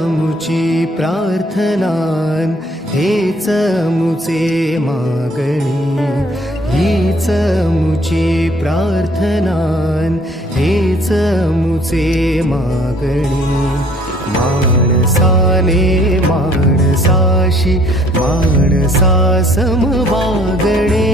मुची प्रार्थनान हेच मुचे मागणी, हीच मुची प्रार्थनान हेच मुचे मागणी. माणसाने माणसाशी माणसा सम वागणे,